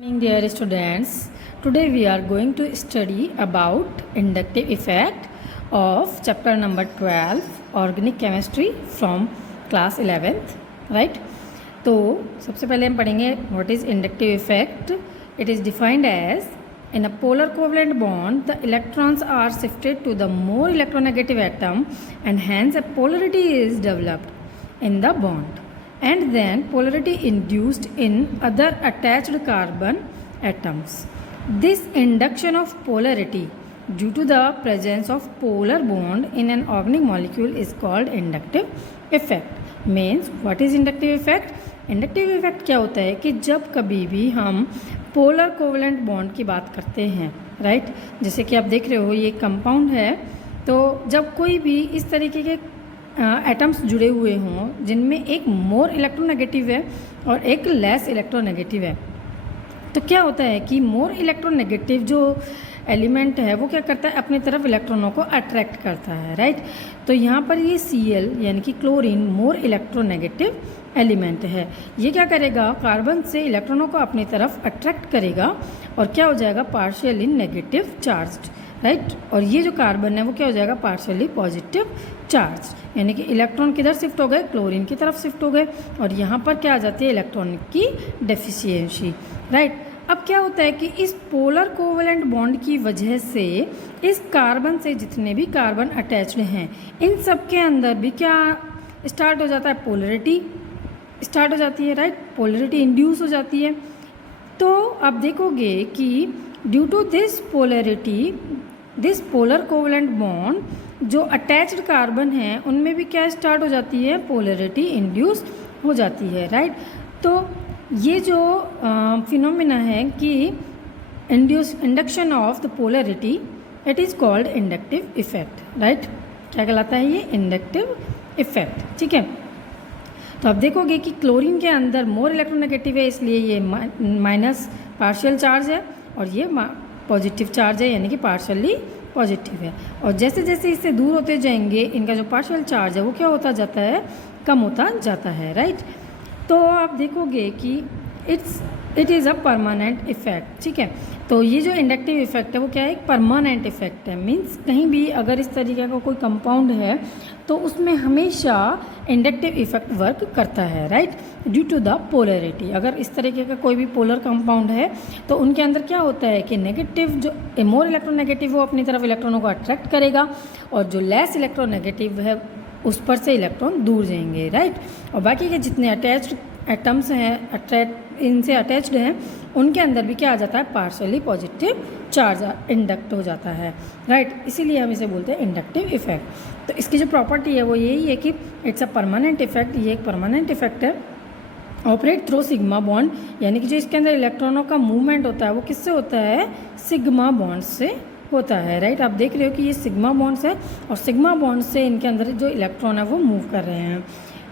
Morning dear students, today we are going to study about inductive effect of chapter number 12 organic chemistry from class 11th, right? तो सबसे पहले हम पढ़ेंगे what is inductive effect. It is defined as in a polar covalent bond the electrons are shifted to the more electronegative atom and hence a polarity is developed in the bond and then polarity induced in other attached carbon atoms. This induction of polarity due to the presence of polar bond in an organic molecule is called inductive effect. Means what is inductive effect? Inductive effect क्या होता है कि जब कभी भी हम polar covalent bond की बात करते हैं, राइट, जैसे कि आप देख रहे हो ये कंपाउंड है, तो जब कोई भी इस तरीके के एटम्स जुड़े हुए हों जिनमें एक मोर इलेक्ट्रोनेगेटिव है और एक लेस इलेक्ट्रोनेगेटिव है, तो क्या होता है कि मोर इलेक्ट्रोनेगेटिव जो एलिमेंट है वो क्या करता है, अपनी तरफ इलेक्ट्रॉनों को अट्रैक्ट करता है, राइट। तो यहाँ पर ये Cl यानी कि क्लोरीन मोर इलेक्ट्रोनेगेटिव एलिमेंट है, ये क्या करेगा, कार्बन से इलेक्ट्रॉनों को अपनी तरफ अट्रैक्ट करेगा और क्या हो जाएगा, पार्शियली नेगेटिव चार्ज्ड, राइट। और ये जो कार्बन है वो क्या हो जाएगा, पार्शियली पॉजिटिव चार्ज, यानी कि इलेक्ट्रॉन किधर शिफ्ट हो गए, क्लोरीन की तरफ शिफ्ट हो गए और यहाँ पर क्या आ जाती है, इलेक्ट्रॉन की डेफिशिएंसी, राइट। अब क्या होता है कि इस पोलर कोवेलेंट बॉन्ड की वजह से इस कार्बन से जितने भी कार्बन अटैच्ड हैं इन सब के अंदर भी क्या स्टार्ट हो जाता है, पोलरिटी स्टार्ट हो जाती है, राइट, पोलरिटी इंड्यूस हो जाती है। तो आप देखोगे कि due to this polarity this polar covalent bond जो अटैच्ड कार्बन है उनमें भी क्या स्टार्ट हो जाती है, पोलरिटी इंड्यूस हो जाती है, राइट। तो ये जो फिनोमिना है कि induction of the polarity, it is called inductive effect, right. क्या कहलाता है ये, इंडक्टिव इफेक्ट, ठीक है। तो आप देखोगे कि क्लोरीन के अंदर मोर इलेक्ट्रोनेगेटिव है, इसलिए ये माइनस पार्शियल चार्ज है और ये पॉजिटिव चार्ज है, यानी कि पार्शियली पॉजिटिव है। और जैसे जैसे इससे दूर होते जाएंगे इनका जो पार्शियल चार्ज है वो क्या होता जाता है, कम होता जाता है, राइट। तो आप देखोगे कि it is a permanent effect, ठीक है। तो ये जो इंडक्टिव इफेक्ट है वो क्या है, एक परमानेंट इफेक्ट है। मीन्स कहीं भी अगर इस तरीके का कोई कंपाउंड है तो उसमें हमेशा इंडक्टिव इफेक्ट वर्क करता है, right, due to the polarity. अगर इस तरीके का कोई भी पोलर कंपाउंड है तो उनके अंदर क्या होता है कि नेगेटिव जो मोर इलेक्ट्रोनेगेटिव वो अपनी तरफ इलेक्ट्रॉनों को अट्रैक्ट करेगा और जो लेस इलेक्ट्रोनेगेटिव है उस पर से इलेक्ट्रॉन दूर जाएंगे, राइट। और बाकी के जितने अटैच्ड एटम्स हैं इनसे अटैच्ड हैं उनके अंदर भी क्या आ जाता है, पार्शियली पॉजिटिव चार्ज इंडक्ट हो जाता है, राइट। इसीलिए हम इसे बोलते हैं इंडक्टिव इफेक्ट। तो इसकी जो प्रॉपर्टी है वो यही है कि इट्स अ परमानेंट इफेक्ट, ये एक परमानेंट इफेक्ट है। ऑपरेट थ्रू सिग्मा बॉन्ड, यानी कि जो इसके अंदर इलेक्ट्रॉनों का मूवमेंट होता है वो किससे होता है, सिग्मा बॉन्ड से होता है, राइट। आप देख रहे हो कि ये सिग्मा बॉन्ड्स है और सिग्मा बॉन्ड से इनके अंदर जो इलेक्ट्रॉन है वो मूव कर रहे हैं।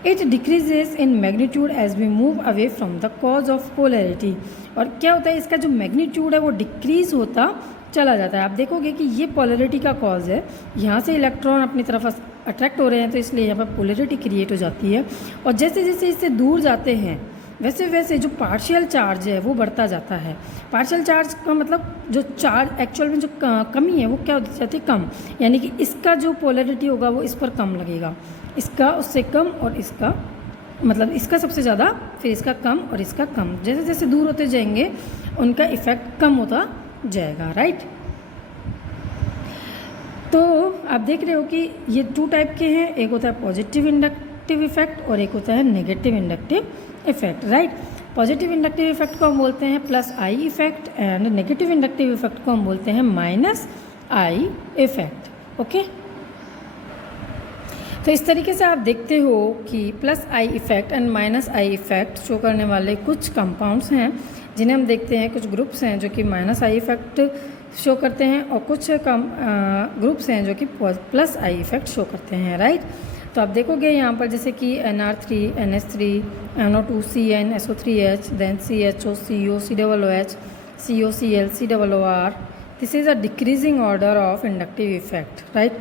It decreases in magnitude as we move away from the cause of polarity, और क्या होता है, इसका जो मैग्नीट्यूड है वो डिक्रीज होता चला जाता है। आप देखोगे कि ये पोलरिटी का कॉज है, यहाँ से इलेक्ट्रॉन अपनी तरफ अट्रैक्ट हो रहे हैं तो इसलिए यहाँ पर पोलरिटी क्रिएट हो जाती है। और जैसे जैसे इससे दूर जाते हैं वैसे वैसे जो पार्शियल चार्ज है वो बढ़ता जाता है। पार्शियल चार्ज का मतलब जो चार्ज एक्चुअल में जो कमी है वो क्या होती जाती है, कम, यानी कि इसका जो पोलरिटी होगा वो इस पर कम लगेगा, इसका उससे कम और इसका मतलब इसका सबसे ज़्यादा, फिर इसका कम और इसका कम। जैसे जैसे दूर होते जाएंगे उनका इफ़ेक्ट कम होता जाएगा, राइट। तो आप देख रहे हो कि ये दो टाइप के हैं, एक होता है पॉजिटिव इंडक्टिव इफेक्ट और एक होता है negative inductive effect, right. Positive inductive effect को हम बोलते हैं plus I effect and negative inductive effect को हम बोलते हैं माइनस आई इफेक्ट, ओके। तो इस तरीके से आप देखते हो कि plus I effect and minus I effect show करने वाले कुछ कंपाउंड्स हैं जिन्हें हम देखते हैं, कुछ ग्रुप्स हैं जो कि माइनस आई इफेक्ट शो करते हैं और कुछ ग्रुप्स हैं जो कि प्लस आई इफेक्ट शो करते हैं, राइट। तो आप देखोगे यहाँ पर जैसे कि NR3, NH3, NO2CN, SO3H, then CHO, CO, COOH, COCl, COOR, this is a decreasing order of inductive effect, right.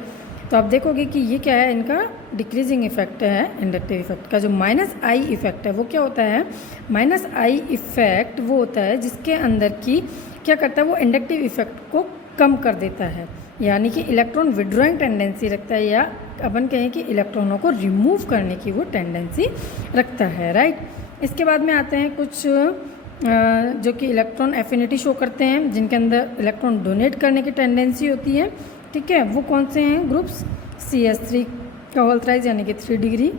तो आप देखोगे कि ये क्या है, इनका डिक्रीजिंग इफेक्ट है इंडक्टिव इफेक्ट का। जो माइनस आई इफेक्ट है वो क्या होता है, माइनस आई इफेक्ट वो होता है जिसके अंदर की क्या करता है, वो इंडक्टिव इफेक्ट को कम कर देता है, यानी कि इलेक्ट्रॉन विड्रॉइंग टेंडेंसी रखता है, या अपन कहें कि इलेक्ट्रॉनों को रिमूव करने की वो टेंडेंसी रखता है, राइट। इसके बाद में आते हैं कुछ जो कि इलेक्ट्रॉन एफिनिटी शो करते हैं, जिनके अंदर इलेक्ट्रॉन डोनेट करने की टेंडेंसी होती है, ठीक है। वो कौन से हैं ग्रुप्स, CH3 का होल थ्राइस यानी कि 3 degree,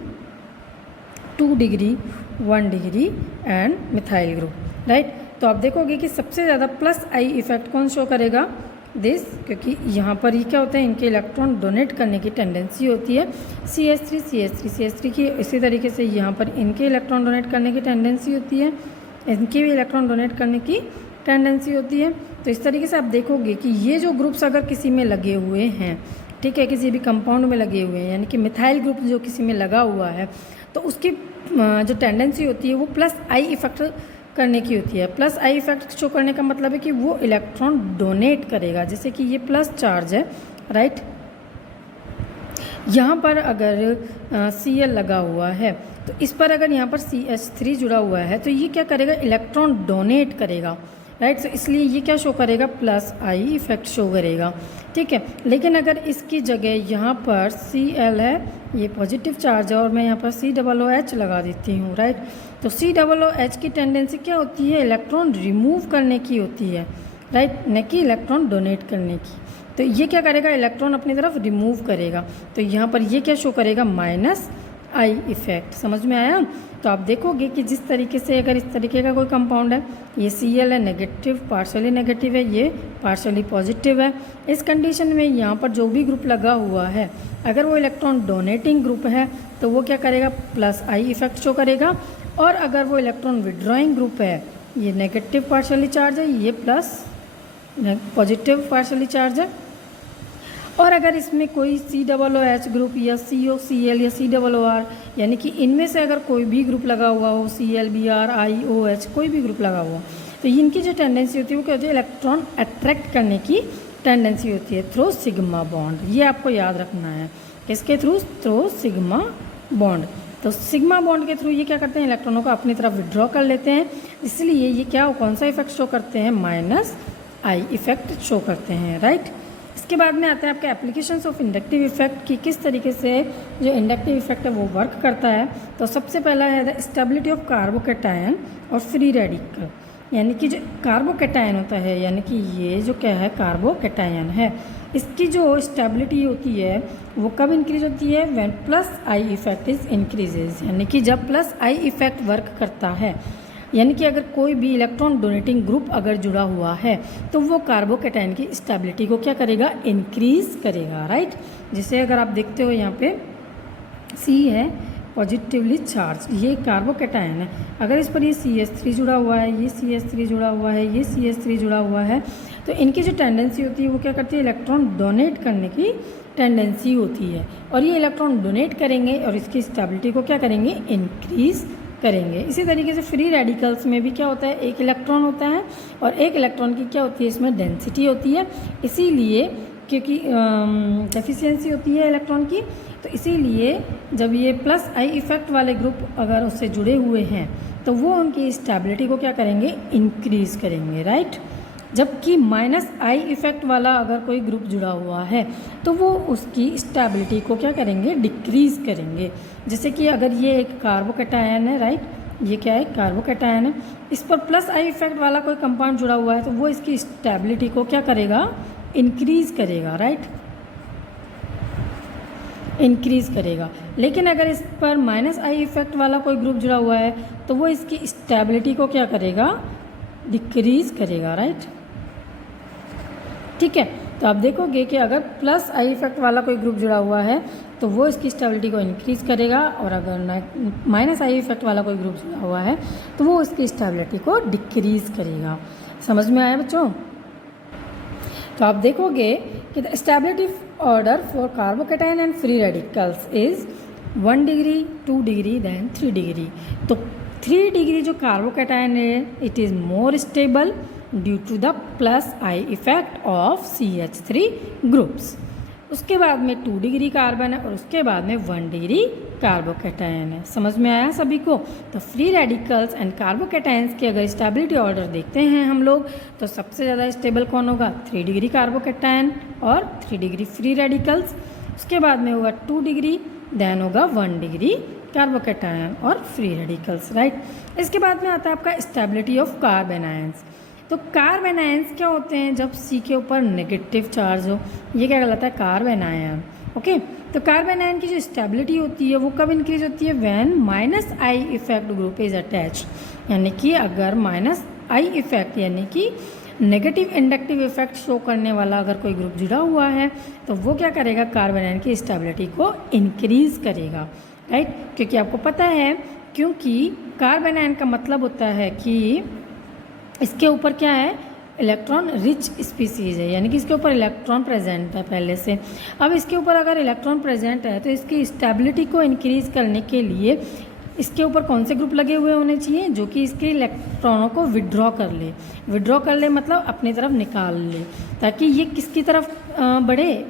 2 degree, 1 degree and methyl group, right. तो आप देखोगे कि सबसे ज़्यादा प्लस आई इफेक्ट कौन शो करेगा, दिस, क्योंकि यहाँ पर ये क्या होता है, इनके इलेक्ट्रॉन डोनेट करने की टेंडेंसी होती है, CH3 की। इसी तरीके से यहाँ पर इनके इलेक्ट्रॉन डोनेट करने की टेंडेंसी होती है, इनके भी इलेक्ट्रॉन डोनेट करने की टेंडेंसी होती है। तो इस तरीके से आप देखोगे कि ये जो ग्रुप्स अगर किसी में लगे हुए हैं, ठीक है, किसी भी कंपाउंड में लगे हुए हैं, यानी कि मिथाइल ग्रुप जो किसी में लगा हुआ है, तो उसकी जो टेंडेंसी होती है वो प्लस आई इफेक्ट करने की होती है। प्लस आई इफेक्ट शो करने का मतलब है कि वो इलेक्ट्रॉन डोनेट करेगा, जैसे कि ये प्लस चार्ज है, राइट। यहाँ पर अगर Cl लगा हुआ है, तो इस पर अगर यहाँ पर CH3 जुड़ा हुआ है, तो ये क्या करेगा, इलेक्ट्रॉन डोनेट करेगा, राइट। तो इसलिए ये क्या शो करेगा, प्लस आई इफेक्ट शो करेगा, ठीक है। लेकिन अगर इसकी जगह यहाँ पर Cl है, ये पॉजिटिव चार्ज है, और मैं यहाँ पर COOH लगा देती हूँ, राइट। तो COOH की टेंडेंसी क्या होती है, इलेक्ट्रॉन रिमूव करने की होती है, राइट, न कि इलेक्ट्रॉन डोनेट करने की। तो ये क्या करेगा, इलेक्ट्रॉन अपनी तरफ रिमूव करेगा। तो यहाँ पर ये क्या शो करेगा, माइनस आई इफेक्ट। समझ में आया। तो आप देखोगे कि जिस तरीके से अगर इस तरीके का कोई कंपाउंड है, ये Cl है नेगेटिव, पार्शली नेगेटिव है, ये पार्शली पॉजिटिव है, इस कंडीशन में यहाँ पर जो भी ग्रुप लगा हुआ है, अगर वो इलेक्ट्रॉन डोनेटिंग ग्रुप है तो वो क्या करेगा, प्लस आई इफेक्ट शो करेगा। और अगर वो इलेक्ट्रॉन विड्रॉइंग ग्रुप है, ये नेगेटिव पार्शली चार्ज है, ये प्लस पॉजिटिव पार्शली चार्ज है। और अगर इसमें कोई COOH ग्रुप या COCl या COOR, यानी कि इनमें से अगर कोई भी ग्रुप लगा हुआ हो, ClBr, IOH, कोई भी ग्रुप लगा हुआ, तो इनकी जो टेंडेंसी होती है वो क्या होती है, इलेक्ट्रॉन अट्रैक्ट करने की टेंडेंसी होती है थ्रू सिग्मा बॉन्ड। ये आपको याद रखना है, किसके थ्रू सिग्मा बॉन्ड। तो सिग्मा बॉन्ड के थ्रू ये क्या करते हैं, इलेक्ट्रॉनों को अपनी तरफ विड्रॉ कर लेते हैं, इसलिए ये क्या, कौन सा इफेक्ट शो करते हैं, माइनस आई इफेक्ट शो करते हैं, राइट। इसके बाद में आता है आपके एप्लीकेशंस ऑफ इंडक्टिव इफेक्ट की किस तरीके से जो इंडक्टिव इफेक्ट है वो वर्क करता है। तो सबसे पहला है द स्टेबिलिटी ऑफ कार्बोकैटायन और फ्री रेडिकल, यानी कि जो कार्बोकैटायन होता है, यानी कि ये जो क्या है, कार्बोकैटायन है, इसकी जो स्टेबिलिटी होती है वो कब इंक्रीज होती है, when plus I effect is increases, यानी कि जब प्लस आई इफेक्ट वर्क करता है, यानी कि अगर कोई भी इलेक्ट्रॉन डोनेटिंग ग्रुप अगर जुड़ा हुआ है तो वो कार्बोकैटायन की स्टेबिलिटी को क्या करेगा, इंक्रीज करेगा, राइट। जैसे अगर आप देखते हो यहाँ पे C है पॉजिटिवली चार्ज, ये कार्बोकैटायन है, अगर इस पर ये CH3 जुड़ा हुआ है, ये CH3 जुड़ा हुआ है, ये CH3 जुड़ा हुआ है, तो इनकी जो टेंडेंसी होती है वो क्या करती है, इलेक्ट्रॉन डोनेट करने की टेंडेंसी होती है, और ये इलेक्ट्रॉन डोनेट करेंगे और इसकी स्टेबिलिटी को क्या करेंगे, इंक्रीज करेंगे। इसी तरीके से फ्री रेडिकल्स में भी क्या होता है, एक इलेक्ट्रॉन होता है और एक इलेक्ट्रॉन की क्या होती है, इसमें डेंसिटी होती है, इसीलिए क्योंकि डेफिशिएंसी होती है इलेक्ट्रॉन की, तो इसीलिए जब ये प्लस आई इफेक्ट वाले ग्रुप अगर उससे जुड़े हुए हैं तो वो उनकी स्टेबिलिटी को क्या करेंगे, इंक्रीज करेंगे, राइट। जबकि माइनस आई इफेक्ट वाला अगर कोई ग्रुप जुड़ा हुआ है तो वो उसकी स्टेबिलिटी को क्या करेंगे, डिक्रीज करेंगे। जैसे कि अगर ये एक कार्बोकैटायन है, राइट, ये क्या है, कार्बोकैटायन है, इस पर प्लस आई इफेक्ट वाला कोई कंपाउंड जुड़ा हुआ है तो वो इसकी स्टेबिलिटी को क्या करेगा, इंक्रीज करेगा, राइट, इंक्रीज करेगा। लेकिन अगर इस पर माइनस आई इफेक्ट वाला कोई ग्रुप जुड़ा हुआ है तो वो इसकी स्टेबिलिटी को क्या करेगा, डिक्रीज करेगा, राइट, ठीक है। तो आप देखोगे कि अगर प्लस आई इफेक्ट वाला कोई ग्रुप जुड़ा हुआ है तो वो इसकी स्टेबिलिटी को इंक्रीज करेगा, और अगर माइनस आई इफेक्ट वाला कोई ग्रुप जुड़ा हुआ है तो वो इसकी स्टेबिलिटी को डिक्रीज करेगा। समझ में आया बच्चों। तो आप देखोगे कि the stability order for carbocation and free radicals is 1 degree, 2 degree, then 3 degree. तो 3 डिग्री जो कार्बोकैटायन है, it is more stable due to the plus I effect of CH3 groups. उसके बाद में 2 डिग्री कार्बन है और उसके बाद में 1 डिग्री कार्बोकैटायन है। समझ में आया सभी को? तो फ्री रेडिकल्स एंड कार्बोकैटायंस की अगर स्टेबिलिटी ऑर्डर देखते हैं हम लोग तो सबसे ज़्यादा स्टेबल कौन होगा? 3 डिग्री कार्बोकैटायन और 3 डिग्री फ्री रेडिकल्स। उसके बाद में होगा 2 डिग्री, देन होगा 1 डिग्री कार्बोकैटायन और फ्री रेडिकल्स, राइट। इसके बाद में आता है आपका स्टेबिलिटी ऑफ कार्बन आयंस। तो कार्बन आयंस क्या होते हैं? जब सी के ऊपर नेगेटिव चार्ज हो, ये क्या कहलाता है? Carbon ion. ओके, तो कार्बन आयन की जो स्टेबिलिटी होती है वो कब इंक्रीज होती है? When minus I effect group is attached, यानी कि अगर माइनस आई इफेक्ट यानी कि नेगेटिव इंडक्टिव इफेक्ट शो करने वाला अगर कोई ग्रुप जुड़ा हुआ है तो वो क्या करेगा? कार्बन आयन की स्टेबिलिटी को इंक्रीज करेगा, राइट। क्योंकि आपको पता है, क्योंकि कार्बन आयन का मतलब होता है कि इसके ऊपर क्या है? इलेक्ट्रॉन रिच स्पीसीज है, यानी कि इसके ऊपर इलेक्ट्रॉन प्रेजेंट है पहले से। अब इसके ऊपर अगर इलेक्ट्रॉन प्रेजेंट है तो इसकी स्टेबिलिटी को इंक्रीज करने के लिए इसके ऊपर कौन से ग्रुप लगे हुए होने चाहिए? जो कि इसके इलेक्ट्रॉनों को विड्रॉ कर ले। विड्रॉ कर ले मतलब अपनी तरफ निकाल ले, ताकि ये किसकी तरफ बढ़े?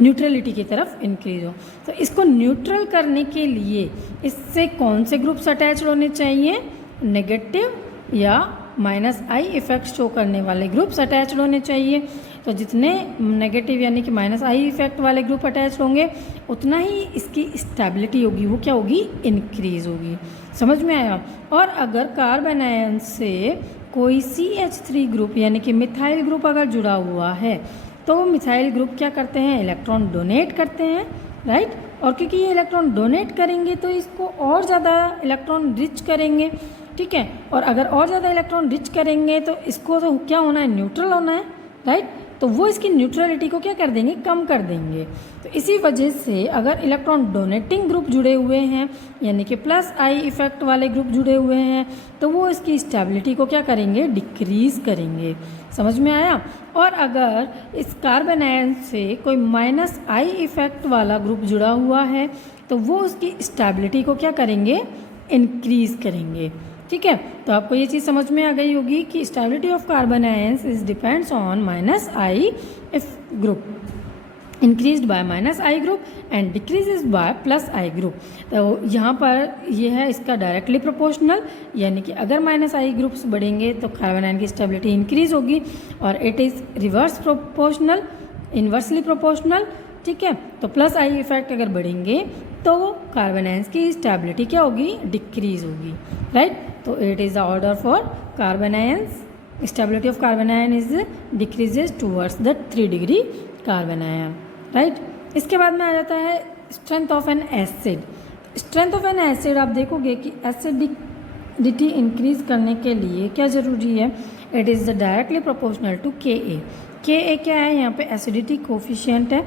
न्यूट्रलिटी की तरफ इंक्रीज हो। तो इसको न्यूट्रल करने के लिए इससे कौन से ग्रुप्स अटैच होने चाहिए? नेगेटिव या माइनस आई इफेक्ट शो करने वाले ग्रुप्स अटैच होने चाहिए। तो जितने नेगेटिव यानी कि माइनस आई इफेक्ट वाले ग्रुप अटैच होंगे उतना ही इसकी स्टेबिलिटी होगी, वो क्या होगी? इंक्रीज होगी। समझ में आया? और अगर कार्बन आयन से कोई CH3 ग्रुप यानी कि मिथाइल ग्रुप अगर जुड़ा हुआ है तो मिथाइल ग्रुप क्या करते हैं? इलेक्ट्रॉन डोनेट करते हैं, राइट। और क्योंकि ये इलेक्ट्रॉन डोनेट करेंगे तो इसको और ज़्यादा इलेक्ट्रॉन रिच करेंगे, ठीक है। और अगर और ज़्यादा इलेक्ट्रॉन रिच करेंगे तो इसको तो क्या होना है? न्यूट्रल होना है, राइट। तो वो इसकी न्यूट्रलिटी को क्या कर देंगे? कम कर देंगे। तो इसी वजह से अगर इलेक्ट्रॉन डोनेटिंग ग्रुप जुड़े हुए हैं यानी कि प्लस आई इफेक्ट वाले ग्रुप जुड़े हुए हैं तो वो इसकी स्टेबिलिटी को क्या करेंगे? डिक्रीज करेंगे। समझ में आया? और अगर इस कार्बन आयन से कोई माइनस आई इफेक्ट वाला ग्रुप जुड़ा हुआ है तो वो उसकी स्टेबिलिटी को क्या करेंगे? इंक्रीज करेंगे, ठीक है। तो आपको ये चीज़ समझ में आ गई होगी कि stability of carbon ions is depends on minus I group, increased by minus I group and decreases bye plus I group. तो यहाँ पर ये है इसका डायरेक्टली प्रोपोर्शनल, यानी कि अगर माइनस आई ग्रुप्स बढ़ेंगे तो कार्बन आयन की स्टेबिलिटी इंक्रीज होगी, और it is reverse proportional, inversely proportional, ठीक है। तो प्लस आई इफेक्ट अगर बढ़ेंगे तो कार्बन आयंस की स्टेबिलिटी क्या होगी? डिक्रीज होगी, राइट। तो it is the order for carbon ions. Stability of carbon ion is decreases towards the 3 degree carbon ion, right. इसके बाद में आ जाता है strength of an acid. Strength of an acid आप देखोगे कि एसिडिटी इंक्रीज करने के लिए क्या ज़रूरी है? It is the directly proportional to Ka। Ka क्या है? यहाँ पे एसिडिटी कोफिशिएंट है,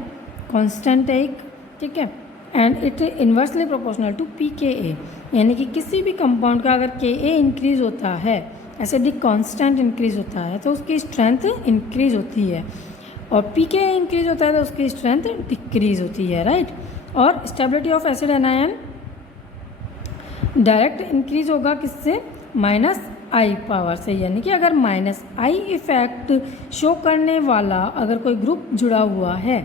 कांस्टेंट है एक, ठीक है। And it inversely proportional to pKa, यानी कि किसी भी कंपाउंड का अगर Ka इंक्रीज होता है, एसिडिक कांस्टेंट इंक्रीज होता है तो उसकी स्ट्रेंथ इंक्रीज होती है, और pKa इंक्रीज होता है तो उसकी स्ट्रेंथ डिक्रीज होती है, राइट। और stability of acid anion direct increase होगा किससे? माइनस आई पावर से, यानी कि अगर माइनस आई इफेक्ट शो करने वाला अगर कोई ग्रुप जुड़ा हुआ है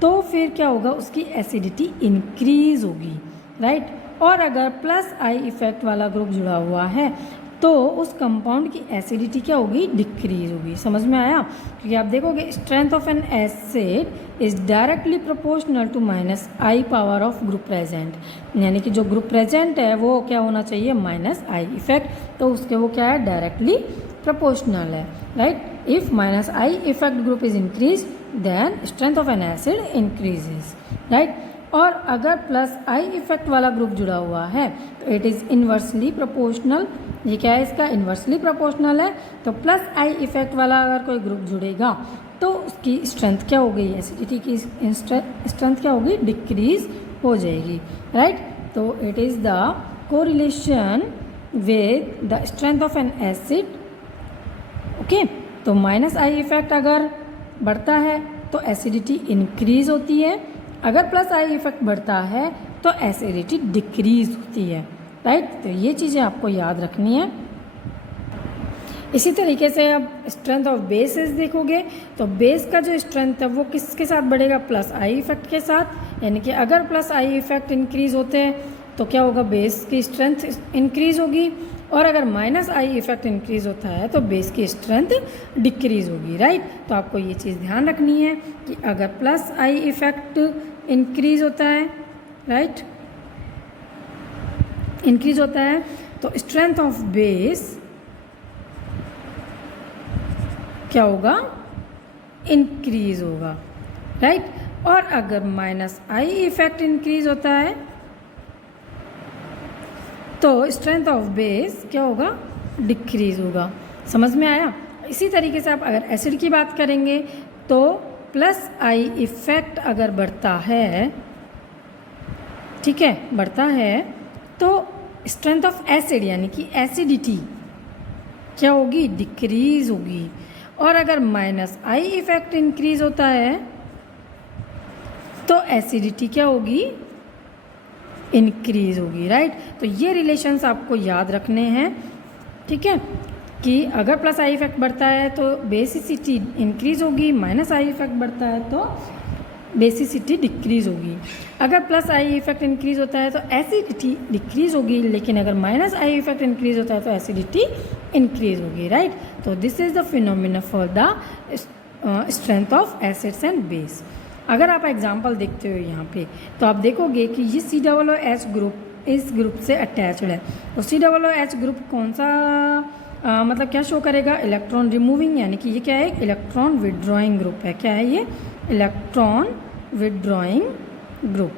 तो फिर क्या होगा? उसकी एसिडिटी इंक्रीज होगी, राइट। और अगर प्लस आई इफेक्ट वाला ग्रुप जुड़ा हुआ है तो उस कंपाउंड की एसिडिटी क्या होगी? डिक्रीज होगी। समझ में आया? क्योंकि आप देखोगे strength of an acid is directly proportional to minus I power of group present, यानी कि जो ग्रुप प्रेजेंट है वो क्या होना चाहिए? माइनस आई इफेक्ट, तो उसके वो क्या है? डायरेक्टली प्रोपोर्शनल है, right. If minus I effect group is increase then strength of an acid increases, right. और अगर प्लस आई इफेक्ट वाला ग्रुप जुड़ा हुआ है तो इट इज़ इन्वर्सली प्रोपोर्शनल। ये क्या है? इसका इन्वर्सली प्रोपोर्शनल है। तो प्लस आई इफेक्ट वाला अगर कोई ग्रुप जुड़ेगा तो उसकी स्ट्रेंथ क्या हो गई? एसिडिटी की स्ट्रेंथ क्या होगी? डिक्रीज हो जाएगी, राइट। तो it is the correlation with the strength of an acid, okay. तो माइनस आई इफेक्ट अगर बढ़ता है तो एसिडिटी इंक्रीज होती है, अगर प्लस आई इफेक्ट बढ़ता है तो एसिडिटी डिक्रीज होती है, राइट। तो ये चीज़ें आपको याद रखनी है। इसी तरीके से अब स्ट्रेंथ ऑफ बेसिस देखोगे तो बेस का जो स्ट्रेंथ है वो किसके साथ बढ़ेगा, प्लस आई इफेक्ट के साथ। यानी कि अगर प्लस आई इफेक्ट इंक्रीज होते हैं तो क्या होगा, बेस की स्ट्रेंथ इंक्रीज होगी, और अगर माइनस आई इफेक्ट इंक्रीज होता है तो बेस की स्ट्रेंथ डिक्रीज होगी, राइट। तो आपको ये चीज़ ध्यान रखनी है कि अगर प्लस आई इफेक्ट इंक्रीज होता है, राइट, इंक्रीज होता है तो स्ट्रेंथ ऑफ बेस क्या होगा, इंक्रीज होगा, राइट। और अगर माइनस आई इफेक्ट इंक्रीज होता है तो स्ट्रेंथ ऑफ बेस क्या होगा, डिक्रीज होगा। समझ में आया। इसी तरीके से आप अगर एसिड की बात करेंगे तो प्लस आई इफेक्ट अगर बढ़ता है, ठीक है, बढ़ता है तो स्ट्रेंथ ऑफ एसिड यानी कि एसिडिटी क्या होगी, डिक्रीज होगी। और अगर माइनस आई इफेक्ट इंक्रीज होता है तो एसिडिटी क्या होगी, इंक्रीज होगी, राइट। तो ये रिलेशंस आपको याद रखने हैं, ठीक है, कि अगर प्लस आई इफेक्ट बढ़ता है तो बेसिसिटी इंक्रीज होगी, माइनस आई इफेक्ट बढ़ता है तो बेसिसिटी डिक्रीज होगी। अगर प्लस आई इफेक्ट इंक्रीज होता है तो एसिडिटी डिक्रीज होगी, लेकिन अगर माइनस आई इफेक्ट इंक्रीज होता है तो एसिडिटी इंक्रीज होगी, राइट। तो this is the phenomena for the strength of acids and base. अगर आप एग्जांपल देखते हो यहाँ पे तो आप देखोगे कि ये COOH ग्रुप इस ग्रुप से अटैच्ड है। तो COOH ग्रुप कौन सा मतलब क्या शो करेगा, इलेक्ट्रॉन रिमूविंग, यानी कि ये क्या है, इलेक्ट्रॉन विड्रॉइंग ग्रुप है। क्या है ये, इलेक्ट्रॉन विड्रॉइंग ग्रुप,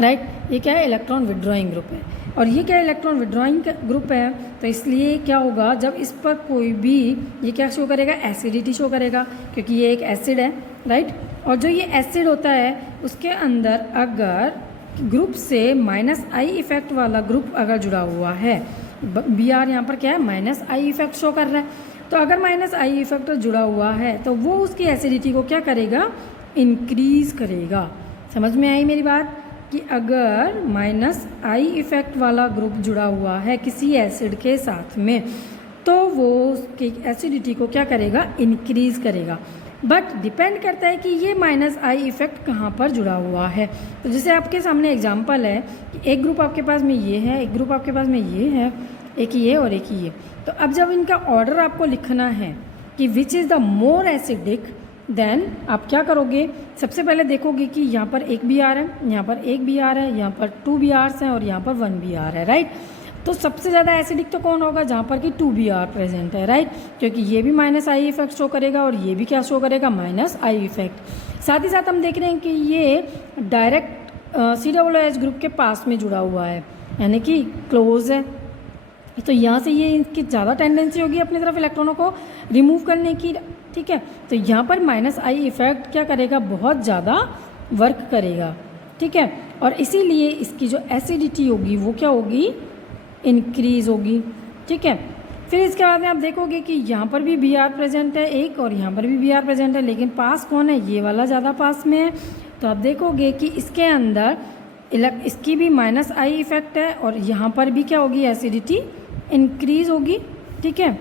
राइट। ये क्या है, इलेक्ट्रॉन विड्रॉइंग ग्रुप है। और ये क्या इलेक्ट्रॉन विड्रॉइंग ग्रुप है तो इसलिए क्या होगा, जब इस पर कोई भी ये क्या शो करेगा, एसिडिटी शो करेगा, क्योंकि ये एक एसिड है, राइट। और जो ये एसिड होता है उसके अंदर अगर ग्रुप से माइनस आई इफेक्ट वाला ग्रुप अगर जुड़ा हुआ है, Br यहाँ पर क्या है, माइनस आई इफेक्ट शो कर रहा है, तो अगर माइनस आई इफेक्ट जुड़ा हुआ है तो वो उसकी एसिडिटी को क्या करेगा, इंक्रीज करेगा। समझ में आई मेरी बात, कि अगर माइनस आई इफेक्ट वाला ग्रुप जुड़ा हुआ है किसी एसिड के साथ में तो वो उसकी एसिडिटी को क्या करेगा, इंक्रीज करेगा। बट डिपेंड करता है कि ये माइनस आई इफेक्ट कहाँ पर जुड़ा हुआ है। तो जैसे आपके सामने एग्जांपल है कि एक ग्रुप आपके पास में ये है, एक ग्रुप आपके पास में ये है, एक ये और एक ये। तो अब जब इनका ऑर्डर आपको लिखना है कि which is the more acidic, then आप क्या करोगे, सबसे पहले देखोगे कि यहाँ पर एक Br है, यहाँ पर एक Br है, यहाँ पर 2 Brs हैं और यहाँ पर 1 Br है, राइट। तो सबसे ज़्यादा एसिडिक तो कौन होगा, जहाँ पर कि 2 Br प्रेजेंट है, राइट, क्योंकि ये भी माइनस आई इफेक्ट शो करेगा और ये भी क्या शो करेगा, माइनस आई इफेक्ट। साथ ही साथ हम देख रहे हैं कि ये डायरेक्ट COOH ग्रुप के पास में जुड़ा हुआ है, यानी कि क्लोज है। तो यहाँ से ये इनकी ज़्यादा टेंडेंसी होगी अपनी तरफ इलेक्ट्रॉनों को रिमूव करने की, ठीक है। तो यहाँ पर माइनस आई इफेक्ट क्या करेगा, बहुत ज़्यादा वर्क करेगा, ठीक है। और इसीलिए इसकी जो एसिडिटी होगी वो क्या होगी, इंक्रीज होगी, ठीक है। फिर इसके बाद में आप देखोगे कि यहाँ पर भी Br प्रेजेंट है एक और यहाँ पर भी Br प्रेजेंट है, लेकिन पास कौन है, ये वाला ज़्यादा पास में है। तो आप देखोगे कि इसके अंदर इसकी भी माइनस आई इफेक्ट है और यहाँ पर भी क्या होगी, एसिडिटी इंक्रीज होगी, ठीक है।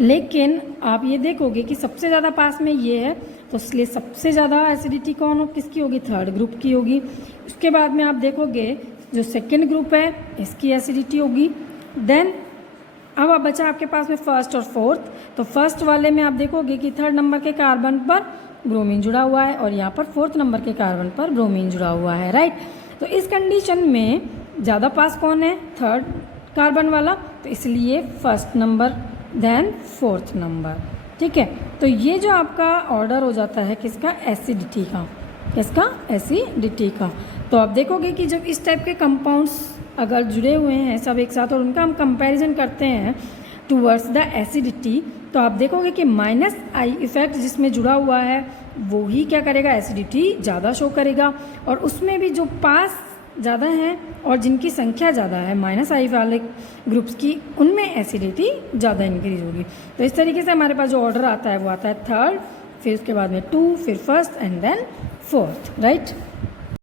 लेकिन आप ये देखोगे कि सबसे ज़्यादा पास में ये है, तो इसलिए सबसे ज़्यादा एसिडिटी कौन हो, किसकी होगी, थर्ड ग्रुप की होगी। उसके बाद में आप देखोगे जो सेकेंड ग्रुप है इसकी एसिडिटी होगी। देन अब आप बचा आपके पास में फर्स्ट और फोर्थ। तो फर्स्ट वाले में आप देखोगे कि थर्ड नंबर के कार्बन पर ब्रोमीन जुड़ा हुआ है और यहाँ पर फोर्थ नंबर के कार्बन पर ब्रोमीन जुड़ा हुआ है, राइट। तो इस कंडीशन में ज़्यादा पास कौन है, थर्ड कार्बन वाला, तो इसलिए first number then fourth number, ठीक है। तो ये जो आपका ऑर्डर हो जाता है किसका, एसिडिटी का, किसका, एसिडिटी का। तो आप देखोगे कि जब इस टाइप के कंपाउंड्स अगर जुड़े हुए हैं सब एक साथ और उनका हम कंपैरिजन करते हैं टूवर्ड्स द एसिडिटी, तो आप देखोगे कि माइनस आई इफेक्ट जिसमें जुड़ा हुआ है वो ही क्या करेगा, एसिडिटी ज़्यादा शो करेगा। और उसमें भी जो पास ज़्यादा हैं और जिनकी संख्या ज़्यादा है माइनस आई वाले ग्रुप्स की, उनमें एसिडिटी ज़्यादा इंक्रीज होगी। तो इस तरीके से हमारे पास जो ऑर्डर आता है वो आता है थर्ड, फिर उसके बाद में 2, फिर first and then fourth, right.